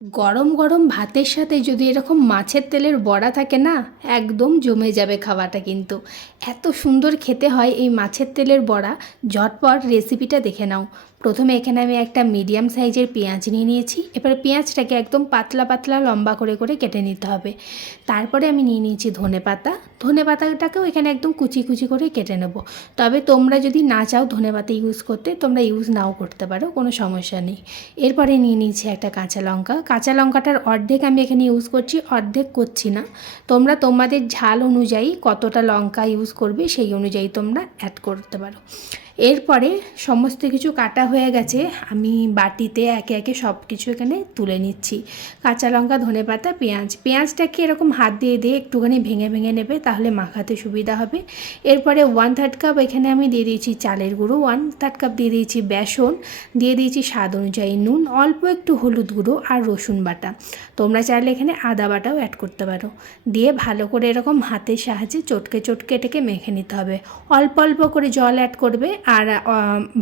গরম গরম ভাতের সাথে যদি এরকম মাছের তেলের বড়া থাকে না, একদম জমে যাবে খাওয়াটা। কিন্তু এত সুন্দর খেতে হয় এই মাছের তেলের বড়া। ঝটপট রেসিপিটা দেখে নাও। প্রথমে এখানে আমি একটা মিডিয়াম সাইজের পেঁয়াজ নিয়ে নিয়েছি। এবারে পেঁয়াজটাকে একদম পাতলা পাতলা লম্বা করে করে কেটে নিতে হবে। তারপরে আমি নিয়ে নিয়েছি ধনেপাতা। ধনেপাতাটাকেও এখানে একদম কুচি কুচি করে কেটে নেব। তবে তোমরা যদি না চাও ধনেপাতা ইউজ করতে, তোমরা ইউজ নাও করতে পারো, কোনো সমস্যা নেই। এরপরে নিয়ে নিয়েছি একটা কাঁচা লঙ্কা। কাঁচা লঙ্কাটার অর্ধেক আমি এখানে ইউজ করছি, অর্ধেক করছি না। তোমরা তোমাদের ঝাল অনুযায়ী কতটা লঙ্কা ইউজ করবে সেই অনুযায়ী তোমরা অ্যাড করতে পারো। এরপরে সমস্ত কিছু কাটা হয়ে গেছে, আমি বাটিতে একে একে সব কিছু এখানে তুলে নিচ্ছি। কাঁচা লঙ্কা, ধনেপাতা, পেঁয়াজটাকে এরকম হাত দিয়ে দিয়ে একটুখানি ভেঙে ভেঙে নেবে, তাহলে মাখাতে সুবিধা হবে। এরপরে 1/3 কাপ এখানে আমি দিয়ে দিয়েছি চালের গুঁড়ো, 1/3 কাপ দিয়ে দিয়েছি বেসন, দিয়ে দিয়েছি স্বাদ অনুযায়ী নুন, অল্প একটু হলুদ গুঁড়ো আর রসুন বাটা। তোমরা চাইলে এখানে আদা বাটাও অ্যাড করতে পারো। দিয়ে ভালো করে এরকম হাতের সাহায্যে চটকে চটকে এটাকে মেখে নিতে হবে। অল্প অল্প করে জল অ্যাড করবে আর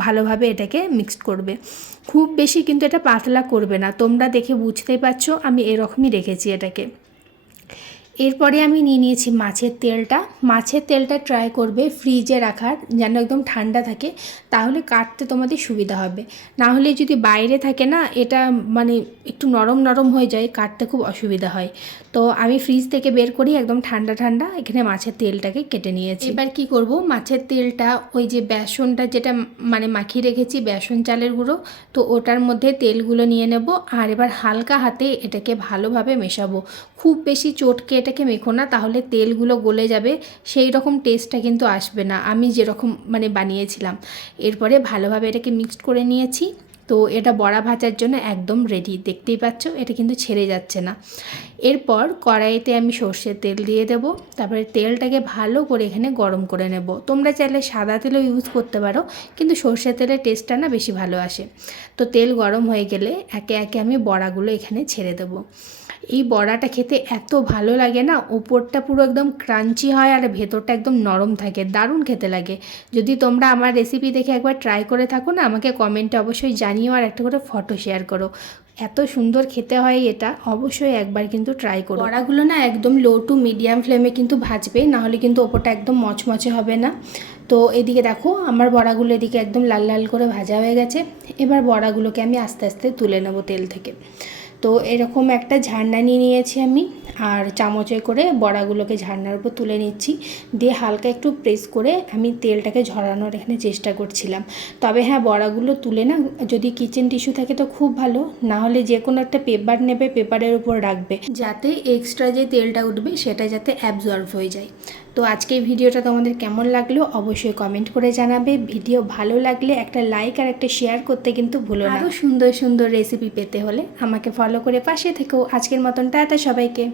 ভালোভাবে এটাকে মিক্সড করবে। খুব বেশি কিন্তু এটা পাতলা করবে না, তোমরা দেখে বুঝতেই পারছো আমি এরকমই রেখেছি এটাকে। এরপরে আমি নিয়ে নিয়েছি মাছের তেলটা। মাছের তেলটা ট্রাই করবে ফ্রিজে রাখার, যেন একদম ঠান্ডা থাকে, তাহলে কাটতে তোমাদের সুবিধা হবে। না হলে যদি বাইরে থাকে না, এটা মানে একটু নরম নরম হয়ে যায়, কাটতে খুব অসুবিধা হয়। তো আমি ফ্রিজ থেকে বের করি একদম ঠান্ডা ঠান্ডা এখানে মাছের তেলটাকে কেটে নিয়েছি। এবার কি করব, মাছের তেলটা ওই যে বেসনটা যেটা মানে মাখিয়ে রেখেছি, বেসন চালের গুঁড়ো, তো ওটার মধ্যে তেলগুলো নিয়ে নেব। আর এবার হালকা হাতে এটাকে ভালোভাবে মেশাবো। খুব বেশি চটকে এটাকে মেখো না, তাহলে তেলগুলো গলে যাবে, সেই রকম টেস্টটা কিন্তু আসবে না আমি যেরকম মানে বানিয়েছিলাম। এরপরে ভালোভাবে এটাকে মিক্সড করে নিয়েছি। তো এটা বড়া ভাজার জন্য একদম রেডি, দেখতেই পাচ্ছ এটা কিন্তু ছেড়ে যাচ্ছে না। এরপর কড়াইতে আমি সর্ষের তেল দিয়ে দেব। তারপরে তেলটাকে ভালো করে এখানে গরম করে নেব। তোমরা চাইলে সাদা তেলও ইউজ করতে পারো, কিন্তু সর্ষের তেলের টেস্টটা না বেশি ভালো আসে। তো তেল গরম হয়ে গেলে একে একে আমি বড়াগুলো এখানে ছেড়ে দেবো। এই বড়াটা খেতে এত ভালো লাগে না, ওপরটা পুরো একদম ক্রাঞ্চি হয় আর ভেতরটা একদম নরম থাকে, দারুণ খেতে লাগে। যদি তোমরা আমার রেসিপি দেখে একবার ট্রাই করে থাকো না, আমাকে কমেন্টে অবশ্যই জানিও আর একটা করে ফটো শেয়ার করো। এত সুন্দর খেতে হয় এটা, অবশ্যই একবার কিন্তু ট্রাই করো। বড়াগুলো না একদম লো টু মিডিয়াম ফ্লেমে কিন্তু ভাজবে, নাহলে কিন্তু ওপরটা একদম মচমচে হবে না। তো এদিকে দেখো আমার বড়াগুলো এদিকে একদম লাল লাল করে ভাজা হয়ে গেছে। এবার বড়াগুলোকে আমি আস্তে আস্তে তুলে নেবো তেল থেকে। তো এরকম একটা ঝান্না নিয়ে নিয়েছি আমি, আর চামচে করে বড়াগুলোকে ঝান্নার উপর তুলে নিচ্ছি। দিয়ে হালকা একটু প্রেস করে আমি তেলটাকে ঝরানোর এখানে চেষ্টা করছিলাম। তবে হ্যাঁ, বড়াগুলো তুলে না যদি কিচেন টিস্যু থাকে তো খুব ভালো, না হলে যে কোনো একটা পেপার নেবে, পেপারের উপর রাখবে, যাতে এক্সট্রা যে তেলটা উঠবে সেটা যাতে অ্যাবজর্ব হয়ে যায়। তো আজকের ভিডিওটা তোমাদের কেমন লাগলো অবশ্যই কমেন্ট করে জানাবে। ভিডিও ভালো লাগলে একটা লাইক আর একটা শেয়ার করতে কিন্তু ভুলো না। আরও সুন্দর সুন্দর রেসিপি পেতে হলে আমাকে ফলো করে পাশে থেকো। আজকের মতন টাটা সবাইকে।